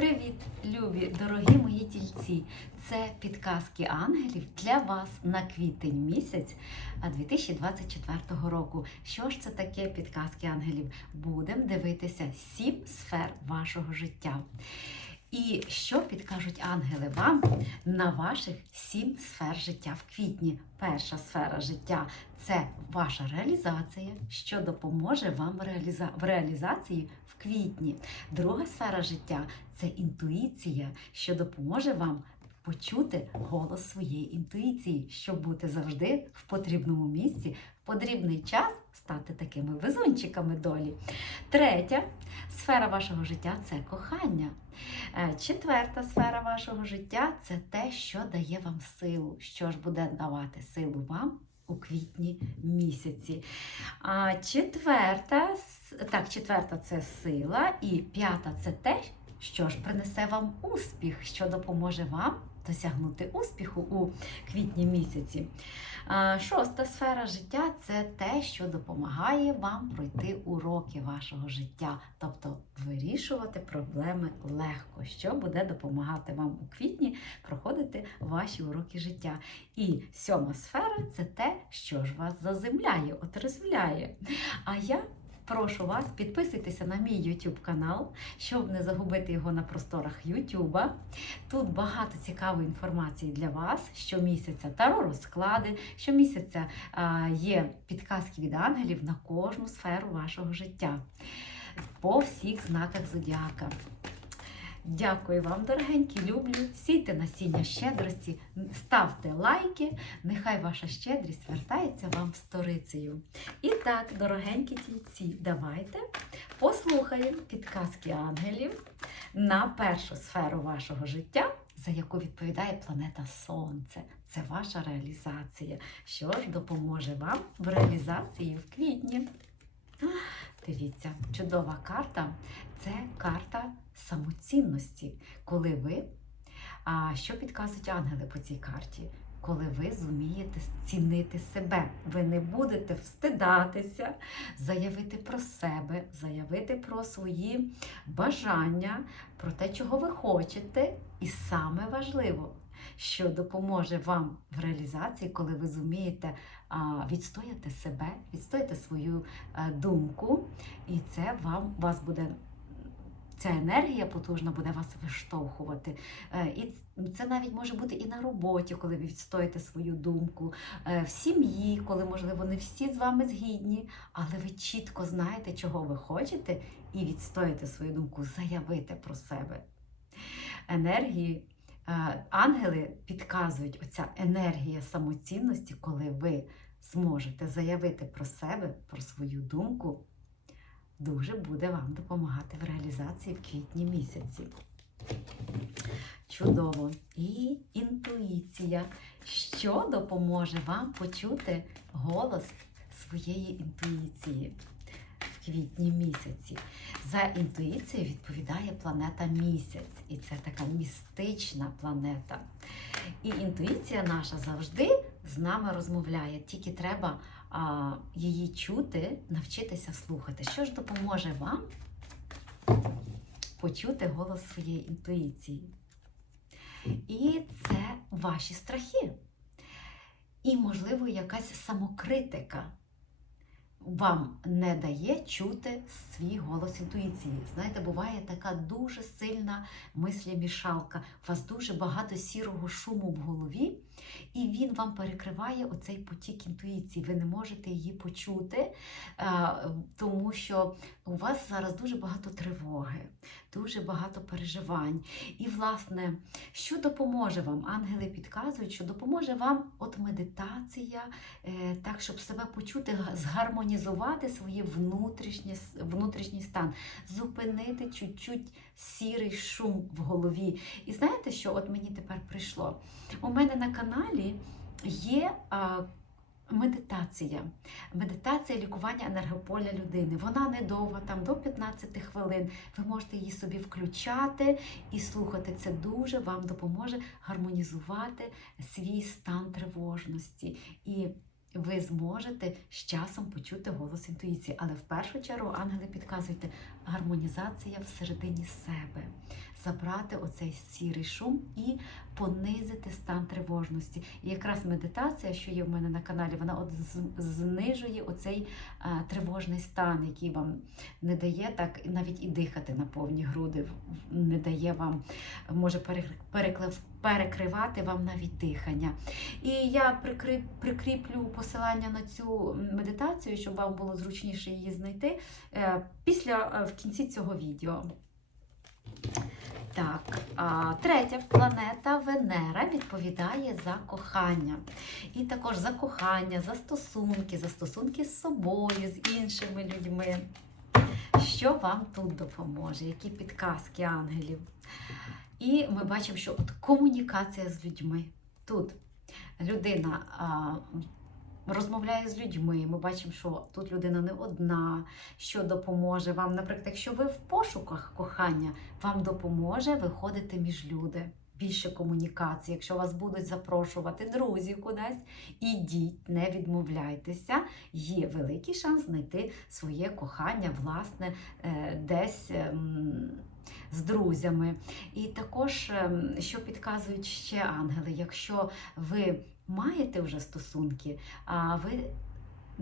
Привіт, любі, дорогі мої тільці! Це підказки ангелів для вас на квітень місяць 2024 року. Що ж це таке підказки ангелів? Будемо дивитися сім сфер вашого життя. І що підкажуть ангели вам на ваших сім сфер життя в квітні? Перша сфера життя це ваша реалізація, що допоможе вам в реалізації квітні. Друга сфера життя це інтуїція, що допоможе вам почути голос своєї інтуїції, щоб бути завжди в потрібному місці, в потрібний час стати такими везунчиками долі. Третя сфера вашого життя це кохання. Е, Четверта сфера вашого життя це те, що дає вам силу, що ж буде давати силу вам у квітні місяці. А четверта, так, четверта це сила, і п'ята це те, що ж принесе вам успіх, що допоможе вам досягнути успіху у квітні місяці. Шоста сфера життя це те, що допомагає вам пройти уроки вашого життя, тобто вирішувати проблеми легко, що буде допомагати вам у квітні проходити ваші уроки життя. І сьома сфера це те, що ж вас заземляє, отрезвляє. А я прошу вас підписуйтеся на мій YouTube канал, щоб не загубити його на просторах YouTube. Тут багато цікавої інформації для вас. Щомісяця таро розклади, щомісяця є підказки від ангелів на кожну сферу вашого життя по всіх знаках зодіака. Дякую вам, дорогенькі, люблю. Сійте насіння щедрості, ставте лайки. Нехай ваша щедрість вертається вам сторицею. І так, дорогенькі тільці, давайте послухаємо підказки ангелів на першу сферу вашого життя, за яку відповідає планета Сонце. Це ваша реалізація. Що ж допоможе вам в реалізації в квітні? Дивіться, чудова карта це карта самоцінності. Коли ви, а що підказують ангели по цій карті? Коли ви зумієте цінити себе, ви не будете встидатися, заявити про себе, заявити про свої бажання, про те, чого ви хочете, і саме важливо, що допоможе вам в реалізації, коли ви зумієте відстояти себе, відстояти свою е, думку, і це вам вас буде. Ця енергія потужна буде вас виштовхувати. Е, І це навіть може бути і на роботі, коли ви відстоїте свою думку, е, в сім'ї, коли, можливо, не всі з вами згідні, але ви чітко знаєте, чого ви хочете, і відстоїте свою думку, заявити про себе. Енергії, ангели підказують оця енергія самоцінності, коли ви зможете заявити про себе, про свою думку дуже буде вам допомагати в реалізації в квітні місяці. Чудово! І інтуїція, що допоможе вам почути голос своєї інтуїції квітні місяці. За інтуїцією відповідає планета місяць, і це така містична планета. І інтуїція наша завжди з нами розмовляє, тільки треба а, її чути, навчитися слухати. Що ж допоможе вам почути голос своєї інтуїції? І це ваші страхи. І, можливо, якась самокритика вам не дає чути свій голос інтуїції. Знаєте, буває така дуже сильна мислімішалка. У вас дуже багато сірого шуму в голові, і він вам перекриває оцей потік інтуїції. Ви не можете її почути, е, тому що у вас зараз дуже багато тривоги, дуже багато переживань. І, власне, що допоможе вам? Ангели підказують, що допоможе вам от медитація, е, так, щоб себе почути, згармонізувати свій внутрішній, внутрішній стан, зупинити чуть-чуть сірий шум в голові. І знаєте, що от мені тепер прийшло? У мене на каналі є. А, Медитація. Медитація лікування енергополя людини. Вона недовга, там до 15 хвилин. Ви можете її собі включати і слухати. Це дуже вам допоможе гармонізувати свій стан тривожності. І ви зможете з часом почути голос інтуїції. Але в першу чергу ангели підказують гармонізація всередині себе. Забрати оцей сірий шум і понизити стан тривожності. І якраз медитація, що є в мене на каналі, вона от знижує оцей а, тривожний стан, який вам не дає так навіть і дихати на повні груди, не дає вам, може перекри- перекривати вам навіть дихання. І я прикріплю посилання на цю медитацію, щоб вам було зручніше її знайти е, після е, в кінці цього відео. Так, третя планета Венера відповідає за кохання. І також за кохання, за стосунки, за стосунки з собою, з іншими людьми. Що вам тут допоможе? Які підказки ангелів? І ми бачимо, що от комунікація з людьми. Тут людина розмовляє з людьми. Ми бачимо, що тут людина не одна, що допоможе вам. Наприклад, якщо ви в пошуках кохання, вам допоможе виходити між люди. Більше комунікації. Якщо вас будуть запрошувати друзі кудись, ідіть, не відмовляйтеся. Є великий шанс знайти своє кохання, власне, е, десь ем, з друзями. І також, ем, що підказують ще ангели, якщо ви маєте вже стосунки, а ви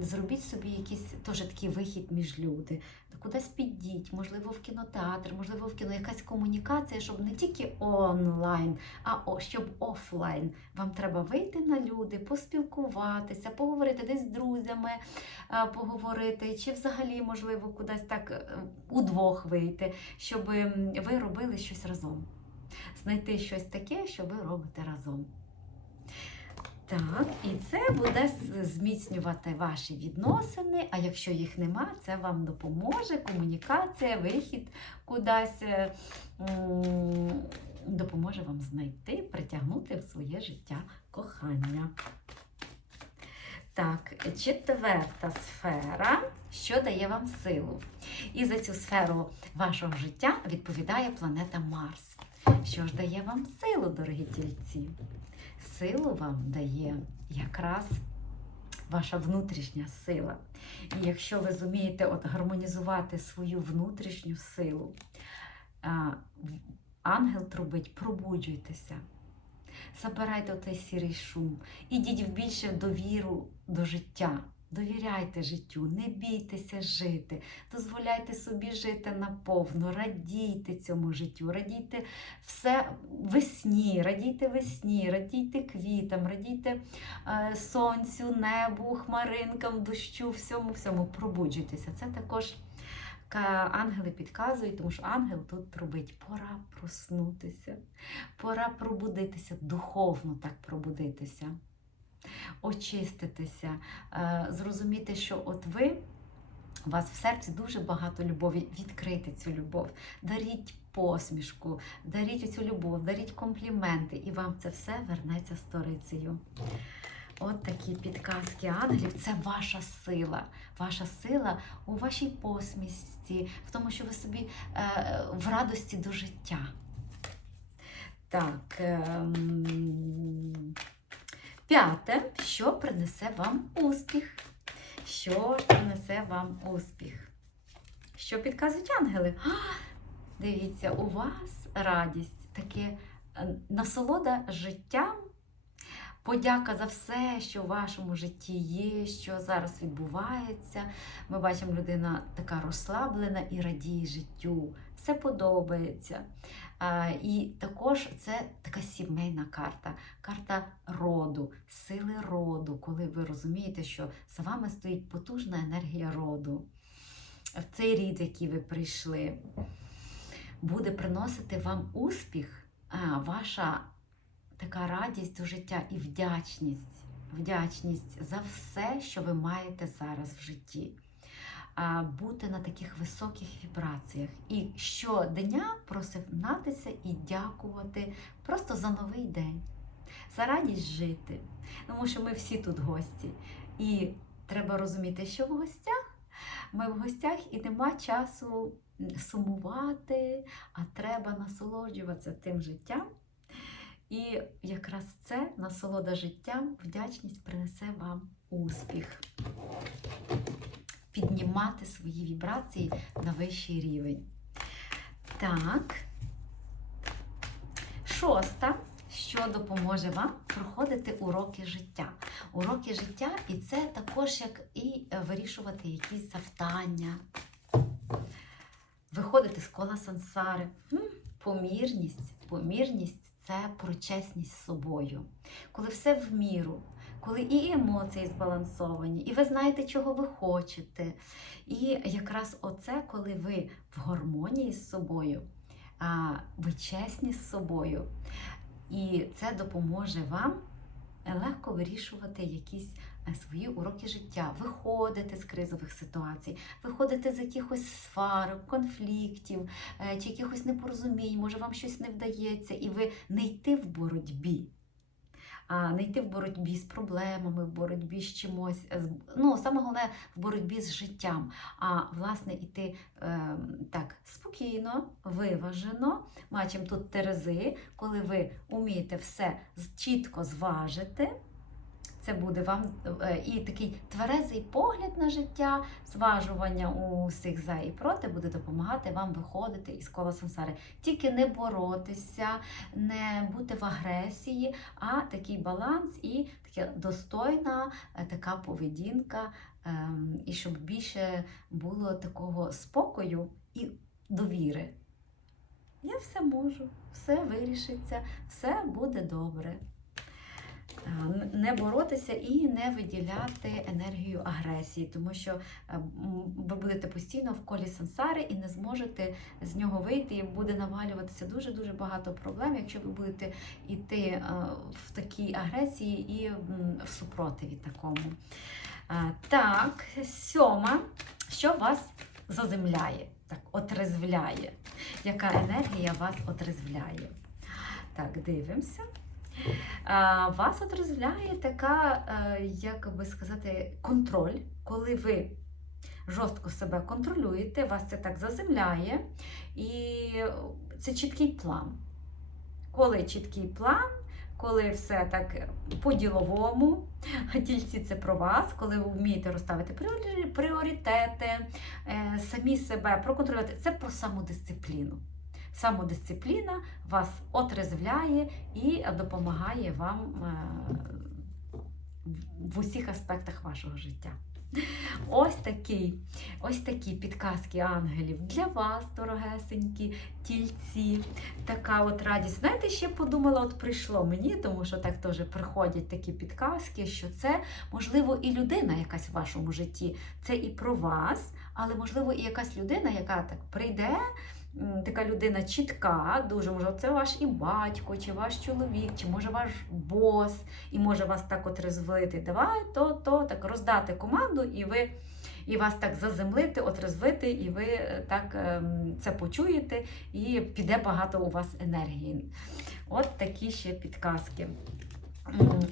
зробіть собі якийсь теж такий вихід між люди. Кудись підіть, можливо, в кінотеатр, можливо, в кіно, якась комунікація, щоб не тільки онлайн, а щоб офлайн. Вам треба вийти на люди, поспілкуватися, поговорити десь з друзями, поговорити, чи взагалі, можливо, кудись так е, удвох вийти, щоб ви робили щось разом. Знайти щось таке, що ви робите разом. Так, і це буде зміцнювати ваші відносини. А якщо їх нема, це вам допоможе. Комунікація, вихід кудись е, допоможе вам знайти, притягнути в своє життя кохання. Так, четверта сфера, що дає вам силу. І за цю сферу вашого життя відповідає планета Марс. Що ж дає вам силу, дорогі тільці? Силу вам дає якраз ваша внутрішня сила. І якщо ви зумієте от гармонізувати свою внутрішню силу, ангел трубить, пробуджуйтеся. Забирайте той сірий шум, ідіть в більше довіру до життя. Довіряйте життю, не бійтеся жити, дозволяйте собі жити наповну, радійте цьому життю, радійте все весні, радійте весні, радійте квітам, радійте е, сонцю, небу, хмаринкам, дощу, всьому, всьому. Пробуджуйтеся. Це також ангели підказують, тому що ангел тут робить пора проснутися, пора пробудитися, духовно так пробудитися, очиститися, е, зрозуміти, що от ви. У вас в серці дуже багато любові. Відкрийте цю любов, даріть посмішку, даріть цю любов, даріть компліменти, і вам це все вернеться сторицею. От такі підказки ангелів це ваша сила. Ваша сила у вашій посмішці, в тому, що ви собі е, в радості до життя. Так. П'яте, що принесе вам успіх? Що ж принесе вам успіх? Що підказують ангели? А, дивіться, у вас радість, таке е, насолода життям, подяка за все, що в вашому житті є, що зараз відбувається. Ми бачимо, людина така розслаблена і радіє життю. Все подобається. І також це така сімейна карта, карта роду, сили роду, коли ви розумієте, що за вами стоїть потужна енергія роду. В цей рід, в який ви прийшли, буде приносити вам успіх, ваша така радість до життя і вдячність. Вдячність за все, що ви маєте зараз в житті. Бути на таких високих вібраціях. І щодня просинатися і дякувати просто за новий день, за радість жити. Тому що ми всі тут гості. І треба розуміти, що в гостях ми в гостях і нема часу сумувати, а треба насолоджуватися тим життям. І якраз це насолода життям, вдячність принесе вам успіх. Піднімати свої вібрації на вищий рівень. Так, шоста, що допоможе вам проходити уроки життя. Уроки життя, і це також як і вирішувати якісь завдання, виходити з кола сансари. Помірність, помірність це про чесність з собою. Коли все в міру, коли і емоції збалансовані, і ви знаєте, чого ви хочете. І якраз оце, коли ви в гармонії з собою, ви чесні з собою, і це допоможе вам легко вирішувати якісь свої уроки життя, виходити з кризових ситуацій, виходити з якихось сварок, конфліктів е, чи якихось непорозумінь, може вам щось не вдається, і ви не йти в боротьбі. А не йти в боротьбі з проблемами, в боротьбі з чимось, ну саме головне в боротьбі з життям. А власне йти е, так спокійно, виважено. Бачимо тут терези, коли ви вмієте все чітко зважити. Це буде вам е, і такий тверезий погляд на життя, зважування усіх за і проти буде допомагати вам виходити із кола сансари. Тільки не боротися, не бути в агресії, а такий баланс і така достойна е, така поведінка, ем, і щоб більше було такого спокою і довіри. Я все можу, все вирішиться, все буде добре. Е, Не боротися і не виділяти енергію агресії, тому що е, ви будете постійно в колі сансари і не зможете з нього вийти, і буде навалюватися дуже-дуже багато проблем, якщо ви будете йти е, в такій агресії і в супротиві такому. Так, сьома, що вас заземляє, так, отрезвляє. Яка енергія вас отрезвляє? Так, дивимося. Вас отрезвляє така, е, як би сказати, контроль, коли ви жорстко себе контролюєте, вас це так заземляє, і це чіткий план. Коли чіткий план, коли все так по-діловому, тільці це про вас, коли ви вмієте розставити пріоритети, е, самі себе проконтролювати, це про самодисципліну. Самодисципліна вас отрезвляє і допомагає вам е, в усіх аспектах вашого життя. Ось такі, ось такі підказки ангелів для вас, дорогесенькі тільці. Така от радість. Знаєте, ще подумала, от прийшло мені, тому що так теж приходять такі підказки, що це, можливо, і людина якась в вашому житті. Це і про вас, але, можливо, і якась людина, яка так прийде. Така людина чітка, дуже може, це ваш і батько, чи ваш чоловік, чи може ваш бос, і може вас так от розвити. Давай то, то так роздати команду, і ви і вас так заземлити, отрезвити, і ви е, так ем, це почуєте, і піде багато у вас енергії. От такі ще підказки.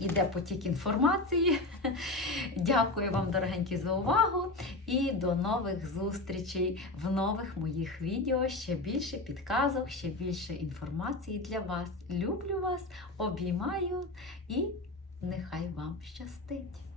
Іде потік інформації. Дякую вам, дорогенькі, за увагу. І до нових зустрічей в нових моїх відео. Ще більше підказок, ще більше інформації для вас. Люблю вас, обіймаю і нехай вам щастить!